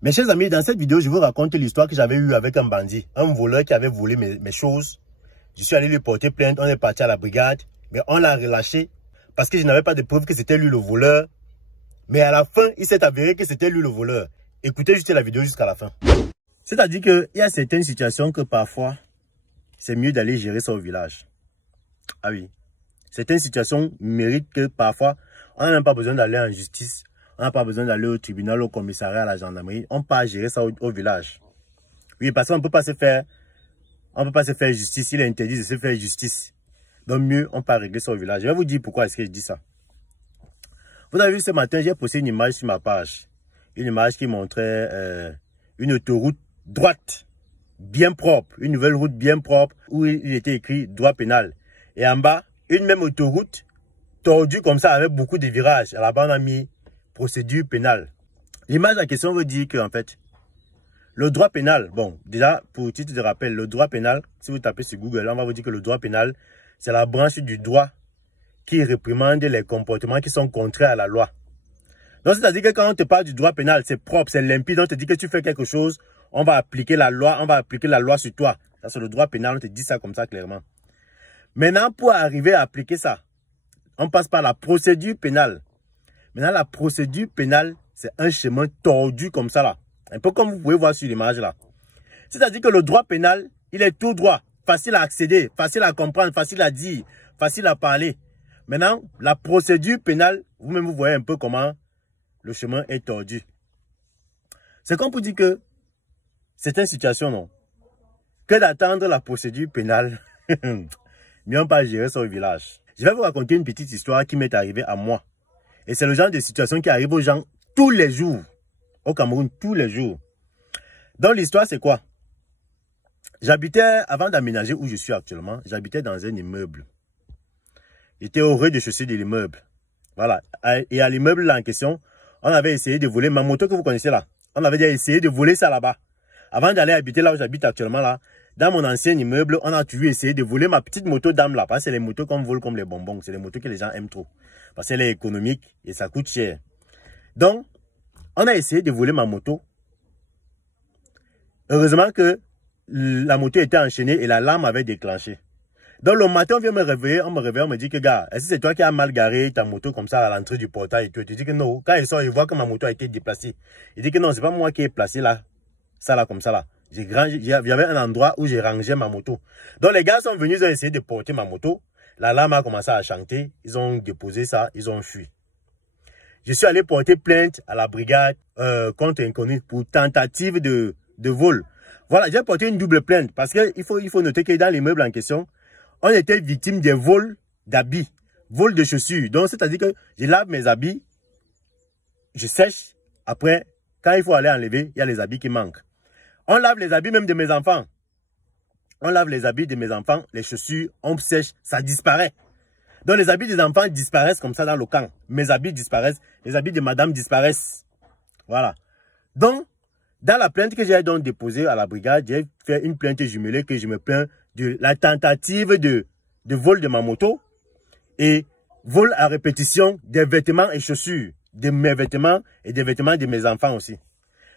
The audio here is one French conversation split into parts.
Mes chers amis, dans cette vidéo, je vous raconte l'histoire que j'avais eue avec un bandit, un voleur qui avait volé mes choses. Je suis allé lui porter plainte, on est parti à la brigade, mais on l'a relâché parce que je n'avais pas de preuve que c'était lui le voleur. Mais à la fin, il s'est avéré que c'était lui le voleur. Écoutez juste la vidéo jusqu'à la fin. C'est-à-dire qu'il y a certaines situations que parfois, c'est mieux d'aller gérer ça au village. Ah oui. Certaines situations méritent que parfois, on n'a même pas besoin d'aller en justice. On n'a pas besoin d'aller au tribunal, au commissariat, à la gendarmerie. On peut gérer ça au village. Oui, parce qu'on ne peut pas se faire, justice. Il est interdit de se faire justice. Donc mieux, on peut régler ça au village. Je vais vous dire pourquoi est-ce que je dis ça. Vous avez vu ce matin, j'ai posté une image sur ma page. Une image qui montrait une autoroute droite, bien propre. Une nouvelle route bien propre où il était écrit droit pénal. Et en bas, une même autoroute tordue comme ça avec beaucoup de virages. À la bas, on a mis procédure pénale. L'image en question veut dire que, en fait, le droit pénal, bon, déjà, pour titre de rappel, le droit pénal, si vous tapez sur Google, on va vous dire que le droit pénal, c'est la branche du droit qui réprimande les comportements qui sont contraires à la loi. Donc, c'est-à-dire que quand on te parle du droit pénal, c'est propre, c'est limpide, on te dit que tu fais quelque chose, on va appliquer la loi sur toi. Ça, c'est le droit pénal, on te dit ça comme ça clairement. Maintenant, pour arriver à appliquer ça, on passe par la procédure pénale. Maintenant, la procédure pénale, c'est un chemin tordu comme ça là. Un peu comme vous pouvez voir sur l'image là. C'est-à-dire que le droit pénal, il est tout droit, facile à accéder, facile à comprendre, facile à dire, facile à parler. Maintenant, la procédure pénale, vous-même vous voyez un peu comment le chemin est tordu. C'est comme pour dire que c'est une situation, non? Que d'attendre la procédure pénale, mieux on pas gérer ça au village. Je vais vous raconter une petite histoire qui m'est arrivée à moi. Et c'est le genre de situation qui arrive aux gens tous les jours. Au Cameroun, tous les jours. Donc l'histoire, c'est quoi? J'habitais, avant d'aménager où je suis actuellement, j'habitais dans un immeuble. J'étais au rez-de-chaussée de l'immeuble. Voilà. Et à l'immeuble là en question, on avait essayé de voler ma moto que vous connaissez là. On avait déjà essayé de voler ça là-bas. Avant d'aller habiter là où j'habite actuellement là, dans mon ancien immeuble, on a toujours essayé de voler ma petite moto d'âme là. Parce que c'est les motos qu'on vole comme les bonbons. C'est les motos que les gens aiment trop. Parce qu'elle est économique et ça coûte cher. Donc, on a essayé de voler ma moto. Heureusement que la moto était enchaînée et la lame avait déclenché. Donc le matin, on vient me réveiller, on me dit que gars, est-ce que c'est toi qui as mal garé ta moto comme ça à l'entrée du portail et tout? Tu dis que non. Quand il sort, il voit que ma moto a été déplacée. Il dit que non, c'est pas moi qui ai placé là, ça là comme ça là. Il y avait un endroit où j'ai rangé ma moto. Donc les gars sont venus, ils ont essayé de porter ma moto. La lame a commencé à chanter, ils ont déposé ça, ils ont fui. Je suis allé porter plainte à la brigade contre inconnu pour tentative de vol. Voilà, j'ai porté une double plainte parce qu'il faut noter que dans l'immeuble en question, on était victime des vols d'habits, vols de chaussures. Donc, c'est-à-dire que je lave mes habits, je sèche. Après, quand il faut aller enlever, il y a les habits qui manquent. On lave les habits même de mes enfants. On lave les habits de mes enfants, les chaussures, on sèche, ça disparaît. Donc, les habits des enfants disparaissent comme ça dans le camp. Mes habits disparaissent, les habits de madame disparaissent. Voilà. Donc, dans la plainte que j'ai donc déposée à la brigade, j'ai fait une plainte jumelée que je me plains de la tentative de vol de ma moto et vol à répétition des vêtements et chaussures, de mes vêtements et des vêtements de mes enfants aussi.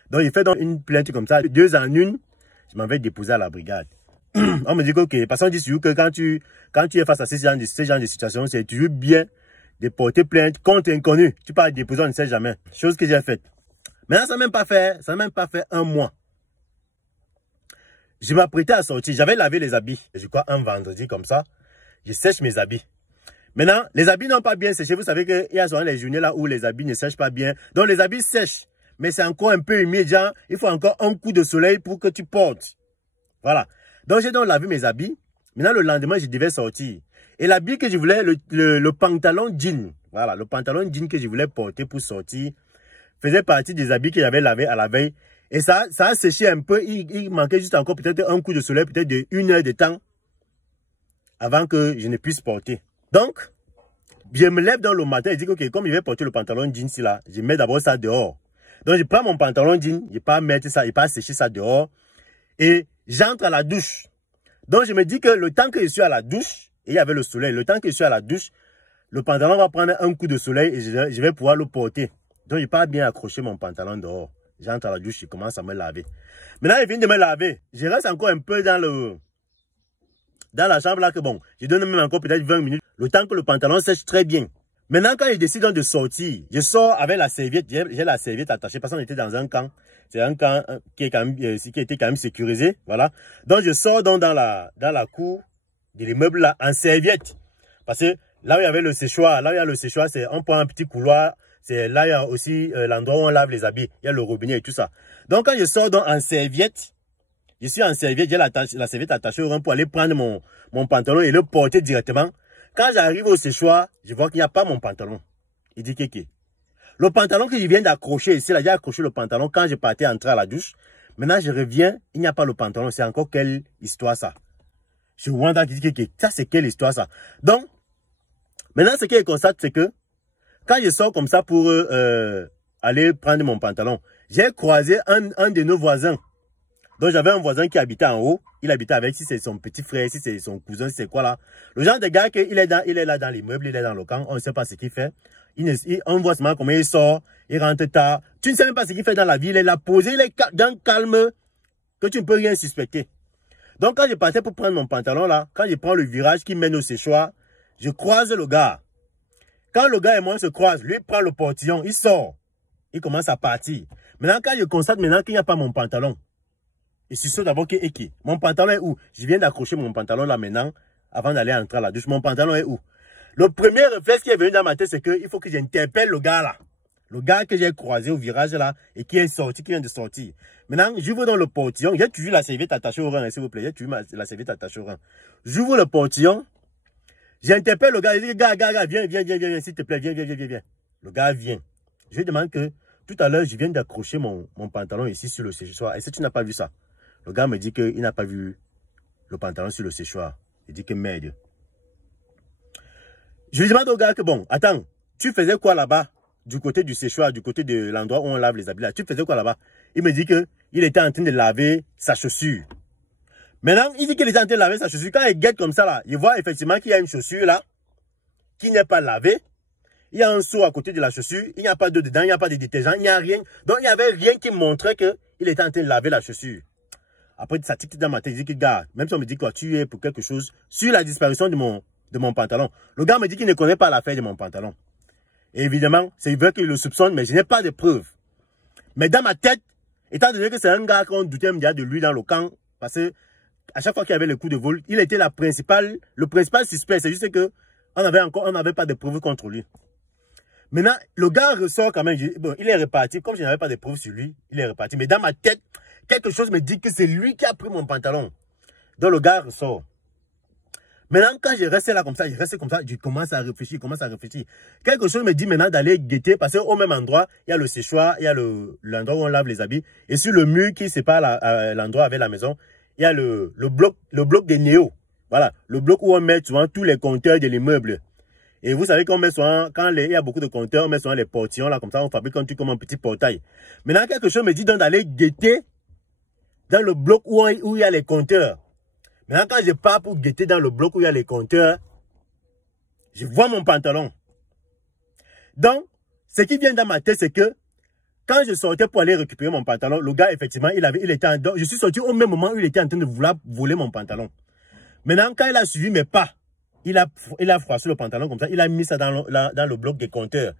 Donc, j'ai fait donc une plainte comme ça, 2 en 1, je m'en vais déposer à la brigade. On me dit que, ok, parce qu'on dit toujours que quand tu es face à ce genre de situation, c'est toujours bien de porter plainte contre inconnu. Tu peux déposer, on ne sait jamais. Chose que j'ai faite. Maintenant, ça n'a même pas fait 1 mois. Je m'apprêtais à sortir. J'avais lavé les habits. Je crois un vendredi comme ça. Je sèche mes habits. Maintenant, les habits n'ont pas bien séché. Vous savez qu'il y a souvent les journées là où les habits ne sèchent pas bien. Donc, les habits sèchent. Mais c'est encore un peu humide. Genre, il faut encore un coup de soleil pour que tu portes. Voilà. Donc, j'ai donc lavé mes habits. Maintenant, le lendemain, je devais sortir. Et l'habit que je voulais, le pantalon jean. Voilà, le pantalon jean que je voulais porter pour sortir faisait partie des habits que j'avais lavés à la veille. Et ça a séché un peu. Il manquait juste encore peut-être un coup de soleil, peut-être de 1 heure de temps avant que je ne puisse porter. Donc, je me lève dans le matin et dis que, ok, comme je vais porter le pantalon jean ici là, je mets d'abord ça dehors. Donc, je prends mon pantalon jean, je pas mettre ça, je pas sécher ça dehors. Et j'entre à la douche. Donc, je me dis que le temps que je suis à la douche, et il y avait le soleil, le temps que je suis à la douche, le pantalon va prendre un coup de soleil et je vais pouvoir le porter. Donc, je n'ai pas bien accroché mon pantalon dehors. J'entre à la douche, je commence à me laver. Maintenant, il vient de me laver. Je reste encore un peu dans la chambre là que bon, je donne même encore peut-être 20 minutes. Le temps que le pantalon sèche très bien. Maintenant, quand je décide donc de sortir, je sors avec la serviette. J'ai la serviette attachée parce qu'on était dans un camp. C'est un camp qui était quand même sécurisé. Voilà. Donc, je sors donc dans la cour de l'immeuble là en serviette. Parce que là où il y avait le séchoir, c'est on prend un petit couloir. C'est là il y a aussi l'endroit où on lave les habits. Il y a le robinet et tout ça. Donc, quand je sors donc en serviette, je suis en serviette, j'ai la serviette attachée au rein pour aller prendre mon pantalon et le porter directement. Quand j'arrive au séchoir, je vois qu'il n'y a pas mon pantalon. Il dit Kéké. Le pantalon que je viens d'accrocher ici, là, j'ai accroché le pantalon quand je partais entrer à la douche. Maintenant, je reviens, il n'y a pas le pantalon. C'est encore quelle histoire ça? Je vois qui dit Kéké. Ça, c'est quelle histoire ça? Donc, maintenant, ce qu'il constate, c'est que quand je sors comme ça pour aller prendre mon pantalon, j'ai croisé un de nos voisins. Donc, j'avais un voisin qui habitait en haut. Il habitait avec, si c'est son petit frère, si c'est son cousin, si c'est quoi là. Le genre de gars il est là dans l'immeuble, il est dans le camp. On ne sait pas ce qu'il fait. On voit seulement comment il sort, il rentre tard. Tu ne sais même pas ce qu'il fait dans la ville. Il est là posé, il est d'un calme que tu ne peux rien suspecter. Donc, quand je partais pour prendre mon pantalon là, quand je prends le virage qui mène au séchoir, je croise le gars. Quand le gars et moi se croisent, lui prend le portillon, il sort. Il commence à partir. Maintenant, quand je constate maintenant qu'il n'y a pas mon pantalon, je suis sûr d'abord qu'il est qui? Mon pantalon est où? Je viens d'accrocher mon pantalon là maintenant, avant d'aller entrer à la douche. Mon pantalon est où? Le premier réflexe qui est venu dans ma tête, c'est qu'il faut que j'interpelle le gars là. Le gars que j'ai croisé au virage là, et qui est sorti, qui vient de sortir. Maintenant, j'ouvre dans le portillon. J'ai toujours la serviette attachée au rein, s'il vous plaît. J'ai toujours la serviette attachée au rein. J'ouvre le portillon. J'interpelle le gars. Il dit, gars, viens, s'il te plaît, viens. Le gars vient. Je lui demande que, tout à l'heure, je viens d'accrocher mon pantalon ici sur le séchoir. Est-ce que tu n'as pas vu ça? Le gars me dit qu'il n'a pas vu le pantalon sur le séchoir. Il dit que merde. Je lui demande au gars que bon, attends, tu faisais quoi là-bas? Du côté du séchoir, du côté de l'endroit où on lave les habits là. Tu faisais quoi là-bas? Il me dit qu'il était en train de laver sa chaussure. Maintenant, il dit qu'il était en train de laver sa chaussure. Quand il guette comme ça là, il voit effectivement qu'il y a une chaussure là, qui n'est pas lavée. Il y a un seau à côté de la chaussure. Il n'y a pas d'eau dedans, il n'y a pas de détergent, il n'y a rien. Donc, il n'y avait rien qui montrait qu'il était en train de laver la chaussure. Après, ça tique dans ma tête, il dit que gars, même si on me dit que tu es pour quelque chose, sur la disparition de mon pantalon, le gars me dit qu'il ne connaît pas l'affaire de mon pantalon. Et évidemment, c'est vrai qu'il le soupçonne, mais je n'ai pas de preuves. Mais dans ma tête, étant donné que c'est un gars qu'on doutait de lui dans le camp, parce que à chaque fois qu'il y avait le coup de vol, il était le principal suspect. C'est juste que on n'avait pas de preuves contre lui. Maintenant, le gars ressort quand même. Bon, il est reparti. Comme je n'avais pas de preuves sur lui, il est reparti. Mais dans ma tête, quelque chose me dit que c'est lui qui a pris mon pantalon. Donc le gars ressort. Maintenant, quand je reste là comme ça, je commence à réfléchir, Quelque chose me dit maintenant d'aller guetter, parce qu'au même endroit, il y a le séchoir, il y a l'endroit où on lave les habits. Et sur le mur qui sépare l'endroit avec la maison, il y a le bloc des néos. Voilà, le bloc où on met souvent tous les compteurs de l'immeuble. Et vous savez qu'on met souvent, quand il y a beaucoup de compteurs, on met souvent les portillons là, comme ça, on fabrique un truc comme un petit portail. Maintenant, quelque chose me dit donc d'aller guetter dans le bloc où il y a les compteurs. Maintenant, quand je pars pour guetter dans le bloc où il y a les compteurs, je vois mon pantalon. Donc, ce qui vient dans ma tête, c'est que quand je sortais pour aller récupérer mon pantalon, le gars, effectivement, il était en dehors. Je suis sorti au même moment où il était en train de vouloir voler mon pantalon. Maintenant, quand il a suivi mes pas, il a froissé le pantalon comme ça, il a mis ça dans le bloc des compteurs.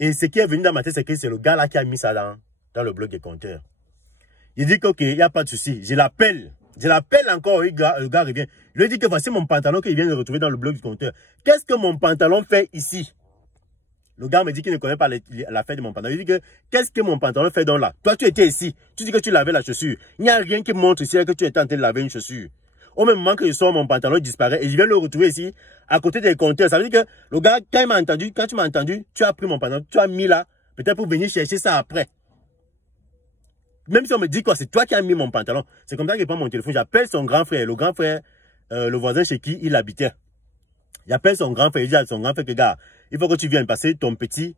Et ce qui est venu dans ma tête, c'est que c'est le gars là qui a mis ça dans le bloc des compteurs. Il dit qu'ok, il n'y a pas de souci. Je l'appelle encore, le gars revient. Je lui dis que voici mon pantalon qu'il vient de retrouver dans le bloc du compteur. Qu'est-ce que mon pantalon fait ici? Le gars me dit qu'il ne connaît pas l'affaire de mon pantalon. Il dit que, qu'est-ce que mon pantalon fait donc là? Toi, tu étais ici. Tu dis que tu lavais la chaussure. Il n'y a rien qui montre ici que tu étais en train de laver une chaussure. Au même moment que je sors, mon pantalon disparaît et je viens le retrouver ici, à côté des compteurs. Ça veut dire que le gars, quand tu m'as entendu, tu as pris mon pantalon, tu as mis là, peut-être pour venir chercher ça après. Même si on me dit quoi, c'est toi qui as mis mon pantalon. C'est comme ça que je prends mon téléphone, j'appelle son grand frère, le voisin chez qui il habitait. J'appelle son grand frère, je dis à son grand frère que gars, il faut que tu viennes passer ton petit,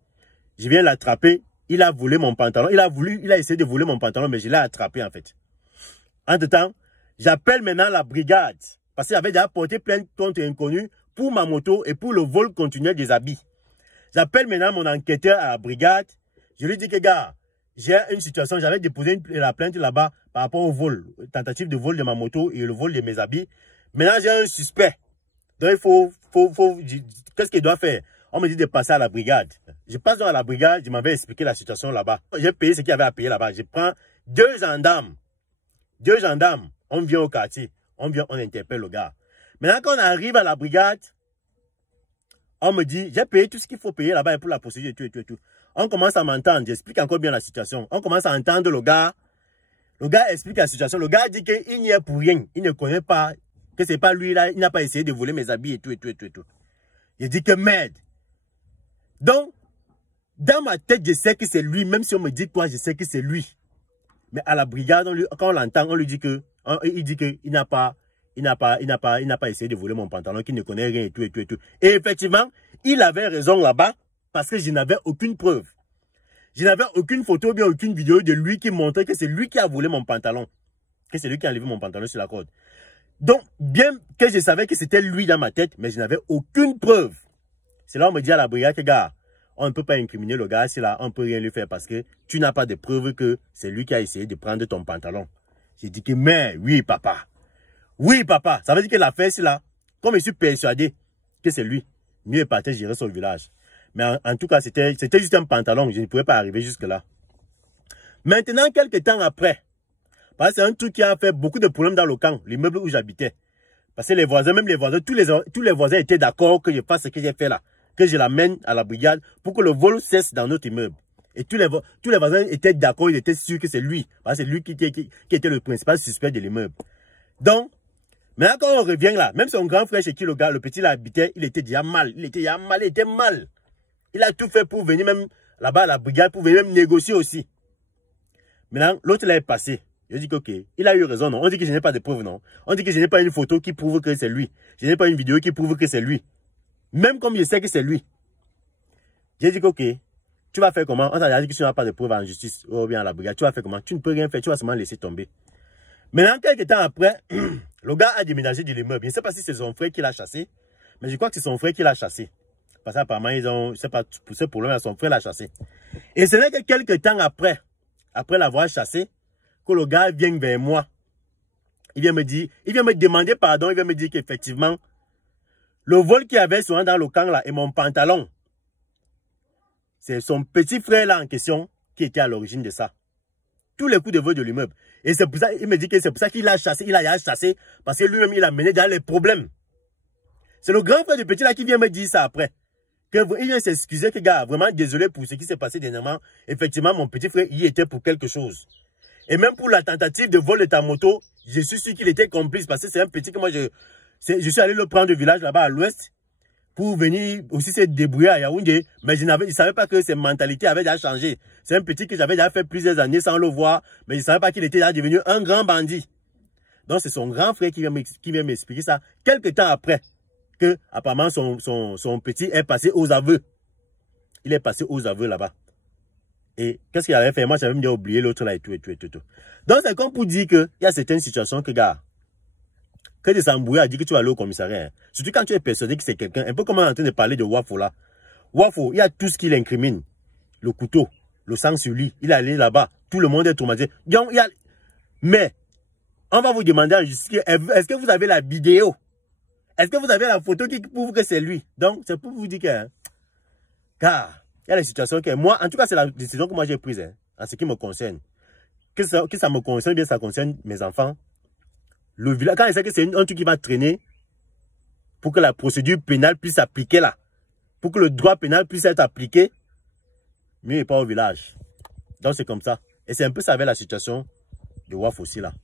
je viens l'attraper, il a volé mon pantalon, il a essayé de voler mon pantalon, mais je l'ai attrapé en fait. Entre-temps, j'appelle maintenant la brigade, parce qu'il avait déjà porté plainte contre inconnu pour ma moto et pour le vol continuel des habits. J'appelle maintenant mon enquêteur à la brigade, je lui dis que gars, j'ai une situation, j'avais déposé la plainte là-bas par rapport au vol, tentative de vol de ma moto et le vol de mes habits. Maintenant, j'ai un suspect. Donc, qu'est-ce qu'il doit faire? On me dit de passer à la brigade. Je passe à la brigade, je m'avais expliqué la situation là-bas. J'ai payé ce qu'il y avait à payer là-bas. Je prends 2 gendarmes. 2 gendarmes. On vient au quartier. On vient, on interpelle le gars. Maintenant, quand on arrive à la brigade, on me dit, j'ai payé tout ce qu'il faut payer là-bas pour la procédure et tout, et tout, et tout. On commence à m'entendre. J'explique encore bien la situation. On commence à entendre le gars. Le gars explique la situation. Le gars dit qu'il n'y est pour rien. Il ne connaît pas, que c'est pas lui là. Il n'a pas essayé de voler mes habits et tout, et tout, et tout, et tout. Il dit que merde. Donc, dans ma tête, je sais que c'est lui. Même si on me dit quoi, je sais que c'est lui. Mais à la brigade, quand on l'entend, on lui dit que, il dit qu'il n'a pas essayé de voler mon pantalon, qu'il ne connaît rien et tout, et tout, et tout. Et effectivement, il avait raison là-bas parce que je n'avais aucune preuve. Je n'avais aucune photo ou bien aucune vidéo de lui qui montrait que c'est lui qui a volé mon pantalon. Que c'est lui qui a enlevé mon pantalon sur la corde. Donc, bien que je savais que c'était lui dans ma tête, mais je n'avais aucune preuve. C'est là où on me dit à la brigade que, gars, on ne peut pas incriminer le gars, c'est là, on ne peut rien lui faire parce que tu n'as pas de preuve que c'est lui qui a essayé de prendre ton pantalon. J'ai dit que, mais, oui, papa. Oui, papa. Ça veut dire que l'affaire, c'est là. Comme je suis persuadé que c'est lui, mieux est parti, j'irai sur le village. Mais en tout cas, c'était juste un pantalon. Je ne pouvais pas arriver jusque-là. Maintenant, quelques temps après, parce que c'est un truc qui a fait beaucoup de problèmes dans le camp, l'immeuble où j'habitais. Parce que les voisins, même les voisins, tous les voisins étaient d'accord que je fasse ce que j'ai fait là. Que je l'amène à la brigade pour que le vol cesse dans notre immeuble. Et tous les voisins étaient d'accord, ils étaient sûrs que c'est lui. Parce que c'est lui qui était le principal suspect de l'immeuble. Donc, maintenant quand on revient là, même son grand frère chez qui le gars, le petit là habitait, il était déjà mal. Il était mal. Il a tout fait pour venir même là-bas à la brigade, pour venir même négocier aussi. Maintenant, l'autre là est passé. Je dis que ok, il a eu raison, non? On dit que je n'ai pas de preuves, non? On dit que je n'ai pas une photo qui prouve que c'est lui. Je n'ai pas une vidéo qui prouve que c'est lui. Même comme je sais que c'est lui. J'ai dit que ok, tu vas faire comment? On t'a dit que tu n'as pas de preuves en justice ou bien à la brigade. Tu vas faire comment? Tu ne peux rien faire, tu vas seulement laisser tomber. Maintenant, quelques temps après, le gars a déménagé de l'immeuble. Je ne sais pas si c'est son frère qui l'a chassé, mais je crois que c'est son frère qui l'a chassé. Parce qu'apparemment, ils ont, je ne sais pas, pour ce problème, son frère l'a chassé. Et ce n'est que quelques temps après l'avoir chassé, que le gars vient vers moi. Il vient me dire, il vient me demander pardon, il vient me dire qu'effectivement, le vol qu'il y avait souvent dans le camp là et mon pantalon, c'est son petit frère là en question qui était à l'origine de ça. Tous les coups de vol de l'immeuble. Et c'est pour ça, il me dit que c'est pour ça qu'il a chassé, parce que lui-même il a mené dans les problèmes. C'est le grand frère du petit là qui vient me dire ça après. Il vient s'excuser que gars, vraiment désolé pour ce qui s'est passé dernièrement. Effectivement, mon petit frère y était pour quelque chose. Et même pour la tentative de vol de ta moto, je suis sûr qu'il était complice parce que c'est un petit que moi je suis allé le prendre du village là-bas à l'ouest pour venir aussi se débrouiller à Yaoundé. Mais je ne savais pas que ses mentalités avaient déjà changé. C'est un petit que j'avais déjà fait plusieurs années sans le voir, mais je ne savais pas qu'il était déjà devenu un grand bandit. Donc c'est son grand frère qui vient m'expliquer ça quelques temps après. Que apparemment son petit est passé aux aveux. Il est passé aux aveux là-bas. Et qu'est-ce qu'il avait fait? Moi, j'avais même oublié l'autre là et tout. Donc, c'est comme pour dire qu'il y a certaines situations que, gars, que de s'embrouiller à dire que tu vas aller au commissariat. Hein. Surtout quand tu es persuadé que c'est quelqu'un. Un peu comme on est en train de parler de Wafo là. Wafo, il y a tout ce qui l'incrimine. Le couteau, le sang sur lui. Il est allé là-bas. Tout le monde est traumatisé. Donc, mais, on va vous demander en justice, est-ce que vous avez la vidéo? Est-ce que vous avez la photo qui prouve que c'est lui? Donc, c'est pour vous dire que, hein, car, il y a des situations que moi, en tout cas, c'est la décision que moi j'ai prise, hein, en ce qui me concerne. Que ça me concerne, bien ça concerne mes enfants. Le village, quand il sait que c'est un truc qui va traîner pour que la procédure pénale puisse s'appliquer là, pour que le droit pénal puisse être appliqué, mieux n'est pas au village. Donc, c'est comme ça. Et c'est un peu ça avec la situation de Waf aussi là.